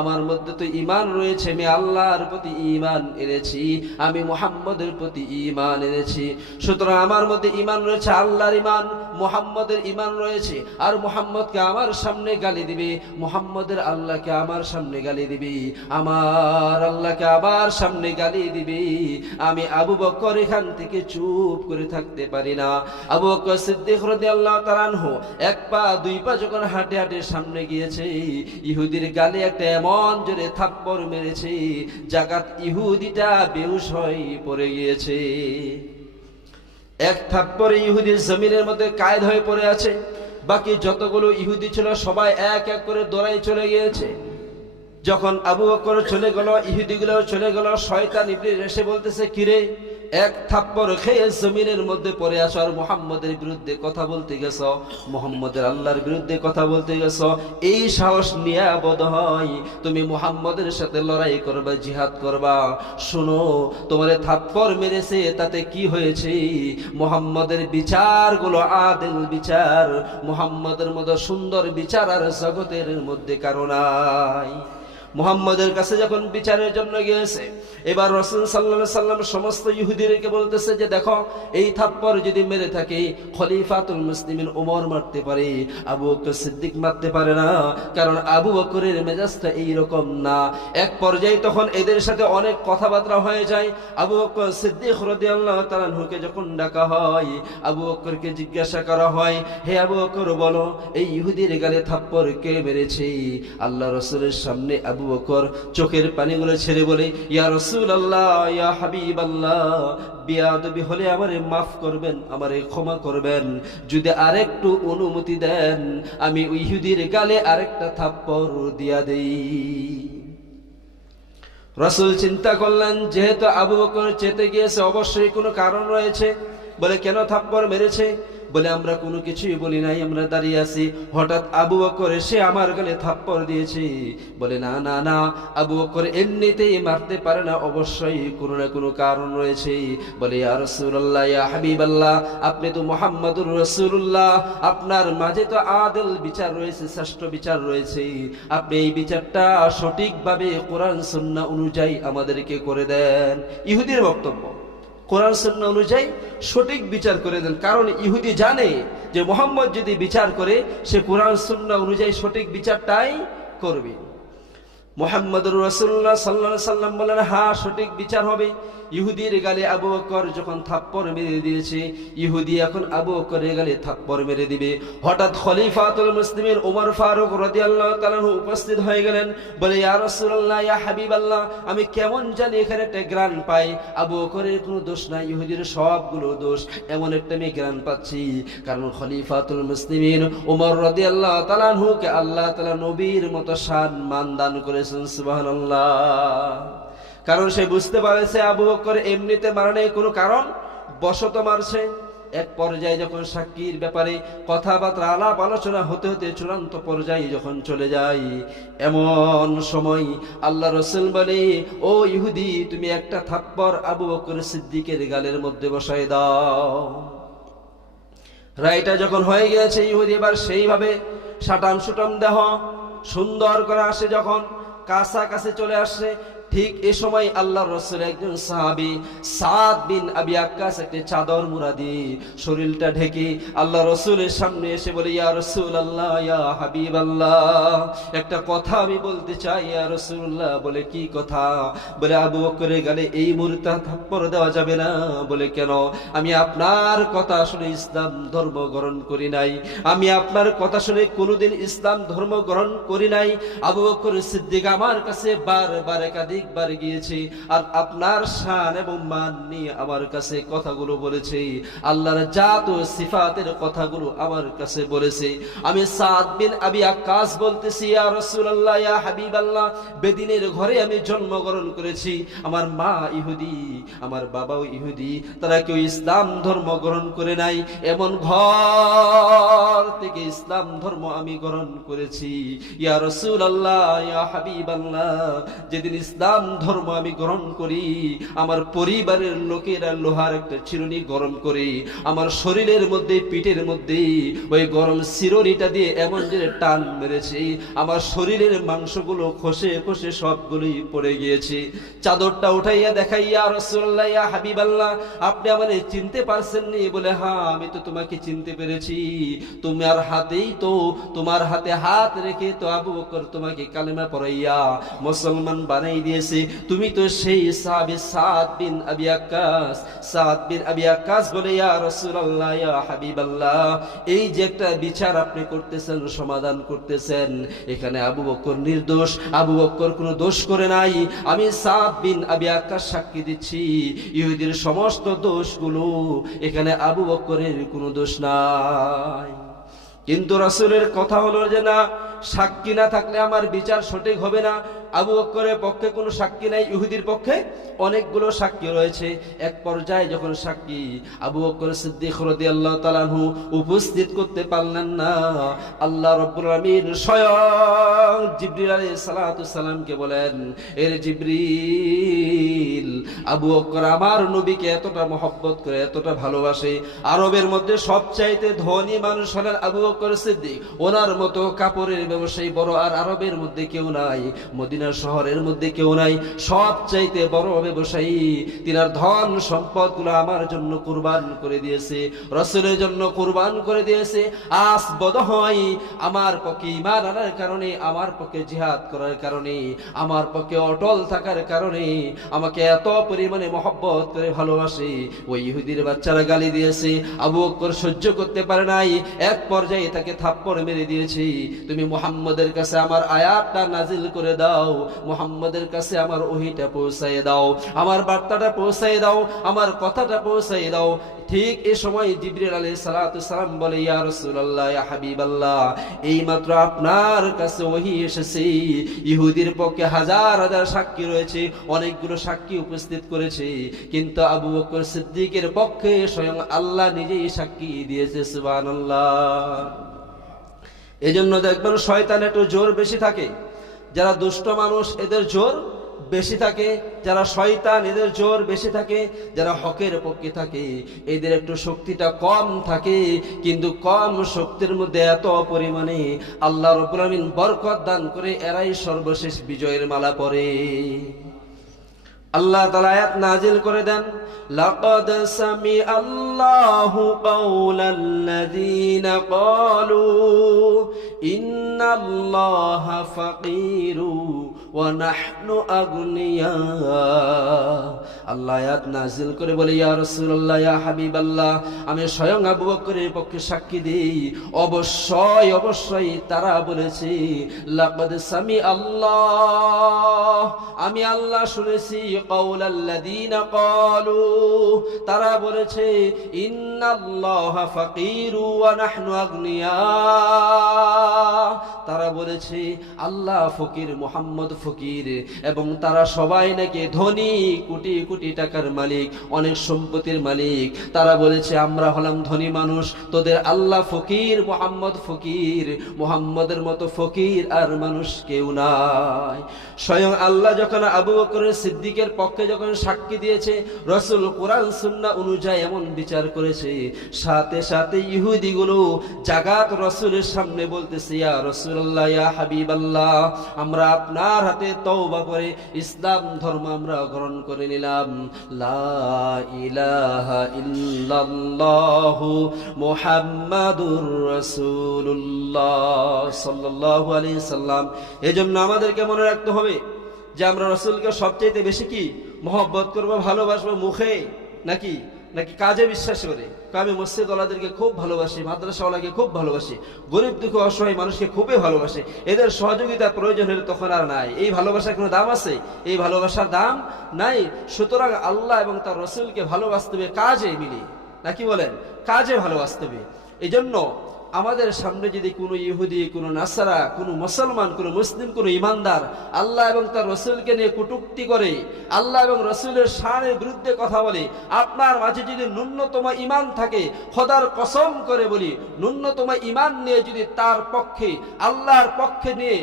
আমার মধ্যে তো ঈমান রয়েছে, আমি আল্লাহর প্রতি ঈমান এনেছি, আমি মুহাম্মদের প্রতি ঈমান এনেছি। সুতরাং আমার মধ্যে ঈমান রয়েছে, আল্লাহর ঈমান, মুহাম্মদের ঈমান রয়েছে। আর মুহাম্মদকে আমার সামনে গালি দিবে, মুহাম্মদের আল্লাহকে আমার সামনে গালি দিবে, আমার আল্লাহকে আবার সামনে গালি দিবে। আমি আবু বকর এখান থেকে চুপ করে থাকতে পারি না। আবু বকর সিদ্দিক রাদিয়াল্লাহু তাআলা আনহু এক পা দুই পা যখন হাঁটে হাঁটে সামনে গিয়েছে, ইহুদির গালে একটা এমন জোরে থাপ্পড় মেরেছে, জাগাত ইহুদিটা বেহুশ হয়ে পড়ে গিয়েছে। এক থাপ্পড়ে ইহুদির জমিনের মধ্যে কায়েদ হয়ে পড়ে আছে। বাকি যতগুলো ইহুদি ছিল সবাই এক এক করে দৌড়াই চলে গিয়েছে। যখন আবু বকর চলে গেল, ইহুদিগুলো চলে গেল, শয়তান ইবলিস এসে বলতেছে, কিরে এক থাপ্পড় খেয়ে জমিনের মধ্যে পড়ে আসো আর মুহাম্মদের বিরুদ্ধে কথা বলতে গেছো, মুহাম্মদের আল্লাহর বিরুদ্ধে কথা বলতে গেছো, এই সাহস নিয়ে বোধহয় তুমি মুহাম্মদের সাথে লড়াই করবা, জিহাদ করবা। শোনো, তোমারে থাপ্পড় মেরেছে তাতে কি হয়েছে? মুহাম্মদের বিচারগুলো আদিল বিচার, মুহাম্মদের মতো সুন্দর বিচার আর জগতের মধ্যে কারো নাই। মুহাম্মদের কাছে যখন বিচারের জন্য গিয়েছে, এবার রাসূল সাল্লাল্লাহু আলাইহি সাল্লাম সমস্ত ইহুদিদেরকে বলতেছে যে দেখো, এই থাপ্পড় যদি মেরে থাকে খলিফাতুল মুসলিমিন ওমর মারতে পারে, আবু বকর সিদ্দিক মারতে পারে না, কারণ আবু বকরের মেজাজটা এইরকম না। এক পর্যায়ে তখন এদের সাথে অনেক কথাবার্তা হয়ে যায়। আবু বকর সিদ্দিক রাদিয়াল্লাহু তাআলা আনহুকে যখন ডাকা হয়, আবু বকরকে জিজ্ঞাসা করা হয়, হে আবু বকর বলো, এই ইহুদির গালে থাপ্পড় কে মেরেছে? আল্লাহ রাসূলের সামনে আবু বকর চোখের পানিগুলো ছেড়ে বলে, ইয়া রাসূলুল্লাহ, ইয়া হাবিবাল্লাহ, বিয়াদবি হলে আমারে মাফ করবেন, আমারে ক্ষমা করবেন, যদি আরেকটু অনুমতি দেন আমি ইহুদির গালে আরেকটা থাপ্পড় দিয়া দেই। রাসূল চিন্তা করলেন, যেহেতু আবু বকর চেতে গিয়েছে অবশ্যই কোনো কারণ রয়েছে। বলে, কেন থাপ্পড় মেরেছে? বলে, আমরা কোনো কিছুই বলি নাই, আমরা দাঁড়িয়ে আছি, হঠাৎ আবু বকর এসে আমার গালে থাপ্পড় দিয়েছে। বলে, না না না, আবু বকর এমনিতেই মারতে পারে না, অবশ্যই কোনো না কোনো কারণ রয়েছে। বলে, ইয়া রাসূলুল্লাহ, ইয়া হাবিবাল্লাহ, আপনি তো মুহাম্মাদুর রাসূলুল্লাহ, আপনার মাঝে তো আদল বিচার রয়েছে, শ্রেষ্ঠ বিচার রয়েছে, আপনি এই বিচারটা সঠিকভাবে কোরআন সুন্নাহ অনুযায়ী আমাদেরকে করে দেন। ইহুদির বক্তব্য, কোরআন সুন্নাহ অনুযায়ী সঠিক বিচার করে দেন। কারণ ইহুদি জানে যে মুহাম্মদ যদি বিচার করে সে কোরআন সুন্নাহ অনুযায়ী সঠিক বিচারটাই করবে। মুহাম্মদুর রাসূলুল্লাহ সাল্লাল্লাহু আলাইহি সাল্লাম বলেন, হ্যাঁ সঠিক বিচার হবে। ইহুদির গালে আবু বকর যখন থাপ্পড় মেরে দিয়েছে, ইহুদি এখন আবু বকরের গালে থাপ্পড় মেরে দিবে। হঠাৎ খলিফাতুল মুসলিমিন ওমর ফারুক রাদিয়াল্লাহু তাআলা উপস্থিত হয়ে গেলেন। বলে, ইয়া রাসূলুল্লাহ, ইয়া হাবিবাল্লাহ, আমি কেমন জানি এখানে একটা গ্রান পাই, আবু বকরের কোনো দোষ নাই, ইহুদির সবগুলো দোষ, এমন একটা আমি গ্রান পাচ্ছি। কারণ খলিফাতুল মুসলিমিন ওমর রাদিয়াল্লাহু তাআলা কে আল্লাহ তাআলা নবীর মতো সম্মান দান করেছেন, সুবহানাল্লাহ। কারণ সে বুঝতে পারেছে আবু বকর এমনিতে মারা নেই, কোনো কারণ বশত মারছে। এক পর্যায়ে যখন সাক্ষীর ব্যাপারে কথাবার্তা আলাপ আলোচনা হতে হতে চূড়ান্ত পর্যায়ে যখন চলে যায়, এমন সময় আল্লাহ রাসূল বলে, ও ইহুদি, তুমি একটা থাপ্পড় আবু বকর সিদ্দিকের গালের মধ্যে বসায় দাও। রায়টা যখন হয়ে গিয়েছে, ইহুদি এবার সেইভাবে সাটাম সুটাম দেহ সুন্দর করে আসে, যখন কাছাকাছি চলে আসছে, ঠিক এ সময় আল্লাহর রাসূল একজন সাহাবী সাদ বিন আবি আক্কাস একটা চাদর মুড়া দিয়ে শরীরটা ঢেকে আল্লাহ রাসূলের সামনে এসে বলে, ইয়া রাসূলুল্লাহ, ইয়া হাবিবাল্লাহ, একটা কথা আমি বলতে চাই ইয়া রাসূলুল্লাহ। বলে, কি কথা? বলে, আবু বকরের গালে এই মুহূর্তে থাপ্পড় দেওয়া যাবে না। বলে, কেন? আমি আপনার কথা শুনে ইসলাম ধর্ম গ্রহণ করি নাই, আমি আপনার কথা শুনে কোনোদিন ইসলাম ধর্ম গ্রহণ করি নাই। আবু বকর সিদ্দিক আমার কাছে বারবার একাধিক বার গিয়েছে আর আপনার শান এবং মান নিয়ে আমার কাছে কথাগুলো বলেছে, আল্লাহর জাত ও সিফাতের কথাগুলো আমার কাছে বলেছে। আমি সাদ বিন আবি আক্কাস বলতেছি, ইয়া রাসূলুল্লাহ, ইয়া হাবিবাল্লাহ, বেদিনের ঘরে আমি জন্মগ্রহণ করেছি, আমার মা ইহুদি, আমার বাবাও ইহুদি, তারা কেউ ইসলাম ধর্ম গ্রহণ করে নাই, এমন ঘর থেকে ইসলাম ধর্ম আমি গ্রহণ করেছি। ইয়া রাসূলুল্লাহ, ইয়া হাবিবাল্লাহ, যেদিন ইসলাম ইসলাম ধর্ম আমি গ্রহণ করি, আমার পরিবারের লোকেরা লোহার একটা চিরুনি গরম করে আমার শরীরের মধ্যে, পিঠের মধ্যে ওই গরম চিরুনিটা দিয়ে এমন যে টান মেরেছে, আমার শরীরের মাংসগুলো খসে খসে সবগুলোই পড়ে গিয়েছে। চাদরটা উঠাইয়া দেখাই, ইয়া রাসূলুল্লাহ, ইয়া হাবিবাল্লাহ, আপনি আমারে চিনতে পারছেন নি? বলে, হ্যাঁ আমি তো তোমাকে চিনতে পেরেছি, তোমার হাতেই তো, তোমার হাতে হাত রেখে তো আবু বকর তোমাকে কালেমা পড়াইয়া মুসলমান বানাই দিয়েছে। তুমি তো সেই সাহাবী সাদ বিন আবি ওয়াক্কাস। সাদ বিন আবি ওয়াক্কাস বলে, ইয়া রাসূলুল্লাহ, ইয়া হাবিবাল্লাহ, এই যে একটা বিচার আপনি করতেছেন, সমাধান করতেছেন, এখানে আবু বকর নির্দোষ, আবু বকর কোনো দোষ করে নাই। আমি সাদ বিন আবি ওয়াক্কাস সাক্ষী দিচ্ছি, ইহুদির সমস্ত দোষগুলো, এখানে আবু বকরের কোনো দোষ নাই। কিন্তু রাসূলের কথা হলো যে না, সাক্ষী না থাকলে আমার বিচার সঠিক হবে না। আবু বকরের পক্ষে কোনো সাক্ষী নাই, ইহুদির পক্ষে অনেকগুলো সাক্ষী রয়েছে। এক পর্যায়ে যখন সাক্ষী আবু বকর সিদ্দিক রাদিয়াল্লাহু তাআলা আনহু উপস্থিত করতে পারলেন না, আল্লাহ রাব্বুল আলামিন স্বয়ং জিবরিল আলাইহিস সালাতু সালামকে বলেন, এর জিবরিল, আবু বকর আমার নবীকে এতটা মহব্বত করে, এতটা ভালোবাসে, আরবের মধ্যে সবচাইতে ধনী মানুষ হলেন আবু বকর সিদ্দিক, ওনার মতো কাপড়ের ব্যবসায়ী বড় আর আরবের মধ্যে কেউ নাই, মদিনা শহরের মধ্যে কেউ নাই, সবচাইতে বড় ব্যবসায়ী, তিনার ধন সম্পদগুলো আমার জন্য কুরবান করে দিয়েছে, রাসূলের জন্য কুরবান করে দিয়েছে। আজ বদ হয় আমার পক্ষে ঈমান আনার কারণে, আমার পক্ষে জিহাদ করার কারণে, আমার পক্ষে অটল থাকার কারণে আমাকে এত পরিমাণে মহব্বত করে ভালোবাসে। ওই ইহুদির বাচ্চারা গালি দিয়েছে, আবু বকর সহ্য করতে পারে নাই, এক পর্যায়ে তাকে থাপ্পড় মেরে দিয়েছে। তুমি মুহাম্মদের কাছে আমার আয়াতটা নাজিল করে দাও, মুহাম্মদের কাছে আমার ওহীটা পৌঁছায় দাও, আমার বার্তাটা পৌঁছায় দাও, আমার কথাটা পৌঁছায় দাও। ঠিক এই সময় জিবরিল আলাইহিস সালাতু সালাম বলে, ইয়া রাসূলুল্লাহ, ইয়া হাবিবাল্লাহ, এইমাত্র আপনার কাছে ওহী এসেছে। ইহুদির পক্ষে হাজার হাজার সাক্ষী রয়েছে, অনেকগুলো সাক্ষী উপস্থিত করেছে, কিন্তু আবু বকর সিদ্দিকের পক্ষে স্বয়ং আল্লাহ নিজেই সাক্ষী দিয়েছে। সুবহানাল্লাহ। এজন্য দেখবেন শয়তান একটু জোর বেশি থাকে, যারা দুষ্ট মানুষ এদের জোর বেশি থাকে, যারা শয়তান এদের জোর বেশি থাকে, যারা হকের পক্ষে থাকে এদের একটু শক্তিটা কম থাকে। কিন্তু কম শক্তির মধ্যে এত পরিমাণে আল্লাহ রাব্বুল আলামিন বরকত দান করে, এরাই সর্বশেষ বিজয়ের মালা পরে। আল্লাহ তাআলা আয়াত নাজিল করে দেন, লাকাদ সামিআল্লাহু কাওলাল্লাযীনা ক্বালু ইন্নাল্লাহা ফাকীরু ওয়া নাহনু আগনিয়া। আল্লাহ আয়াত নাজিল করে বলে, ইয়া রাসূলুল্লাহ, ইয়া হাবিবাল্লাহ, আমি স্বয়ং আবু বকরের পক্ষে সাক্ষী দেই, অবশ্যই অবশ্যই তারা বলেছে, লাকাদ সামিআল্লাহ, আমি আল্লাহ শুনেছি, কাওলাল্লাযীনা ক্বালু, তারা বলেছে, ইন্নাল্লাহা ফাকীরু ওয়া নাহনু আগনিয়া, তারা বলেছে আল্লাহ ফকির, মুহাম্মদ ফকির, এবং তারা সবাই নাকি ধনী, কোটি কোটি টাকার মালিক, অনেক সম্পত্তির মালিক। তারা বলেছে আমরা হলাম ধনী মানুষ, তোদের আল্লাহ ফকির, মুহাম্মদ ফকির, মুহাম্মদের মতো ফকির আর মানুষ কেউ নাই। স্বয়ং আল্লাহ যখন আবু বকর সিদ্দিকের পক্ষে যখন সাক্ষী দিয়েছে, রাসূল কোরআন সুন্নাহ অনুযায়ী এমন বিচার করেছে, সাথে সাথে ইহুদিগুলো জাগাত রাসূলের সামনে বলতেছে, ইয়া রাসূলুল্লাহ, ইয়া হাবিবাল্লাহ, আমরা আপনার হাতে তওবা করে ইসলাম ধর্ম আমরা গ্রহণ করে নিলাম। লা ইলাহা ইল্লাল্লাহু মুহাম্মাদুর রাসূলুল্লাহ সাল্লাল্লাহু আলাইহি সাল্লাম। এজন্য আমাদেরকে মনে রাখতে হবে যে আমরা রাসূলকে সবচেয়ে বেশি কি মহব্বত করব, ভালোবাসবো, মুখে নাকি নাকি কাজে বিশ্বাস করে। আমি মসজিদ ওয়ালাদেরকে খুব ভালোবাসি, মাদ্রাসাওয়ালাকে খুব ভালোবাসি, গরিব দুঃখী অসহায় মানুষকে খুবই ভালোবাসি, এদের সহযোগিতা প্রয়োজন হলে তখন আর নাই। এই ভালোবাসার কোনো দাম আছে? এই ভালোবাসার দাম নাই। সুতরাং আল্লাহ এবং তার রাসূলকে ভালোবাসতে হবে কাজে মিলে, নাকি বলেন? কাজে ভালোবাসতে হবে। এই জন্য আমাদের সামনে যদি কোনো ইহুদি, কোনো নাসারা, কোনো মুসলমান, কোনো মুসলিম, কোনো ইমানদার আল্লাহ এবং তার রাসূলকে নিয়ে কটূক্তি করে, আল্লাহ এবং রাসূলের শানের বিরুদ্ধে কথা বলে, আপনার মাঝে যদি ন্যূনতম ঈমান থাকে, খোদার কসম করে বলি, ন্যূনতম ঈমান নিয়ে যদি তার পক্ষে, আল্লাহর পক্ষে নিয়ে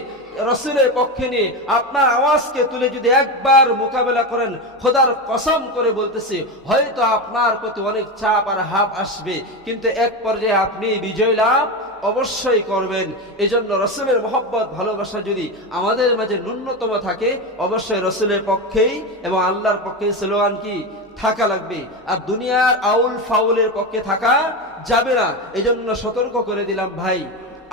রসুলের পক্ষে নিয়ে আপনার আওয়াজকে তুলে যদি একবার মোকাবেলা করেন, খোদার কসম করে বলতেছি, হয়তো আপনার প্রতি অনেক চাপ আর হাপ আসবে, কিন্তু এক পর্যায়ে আপনি বিজয় লাভ অবশ্যই করবেন। এজন্য রসুলের মহব্বত ভালোবাসা যদি আমাদের মাঝে ন্যূনতম থাকে, অবশ্যই রসুলের পক্ষেই এবং আল্লাহর পক্ষেই স্লোগান কি থাকা লাগবে, আর দুনিয়ার আউল ফাউলের পক্ষে থাকা যাবে না। এজন্য সতর্ক করে দিলাম ভাই,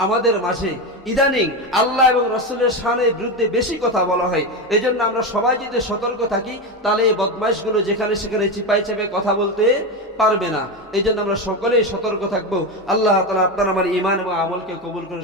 আমাদের মাঝে ইদানিং আল্লাহ এবং রসুলের শানের বিরুদ্ধে বেশি কথা বলা হয়। এই জন্য আমরা সবাই যদি সতর্ক থাকি, তাহলে এই বদমাইশগুলো যেখানে সেখানে চিপাই চেপে কথা বলতে পারবে না। এই জন্য আমরা সকলেই সতর্ক থাকবো। আল্লাহ তাআলা আপনার আমার ঈমান এবং আমলকে কবুল করে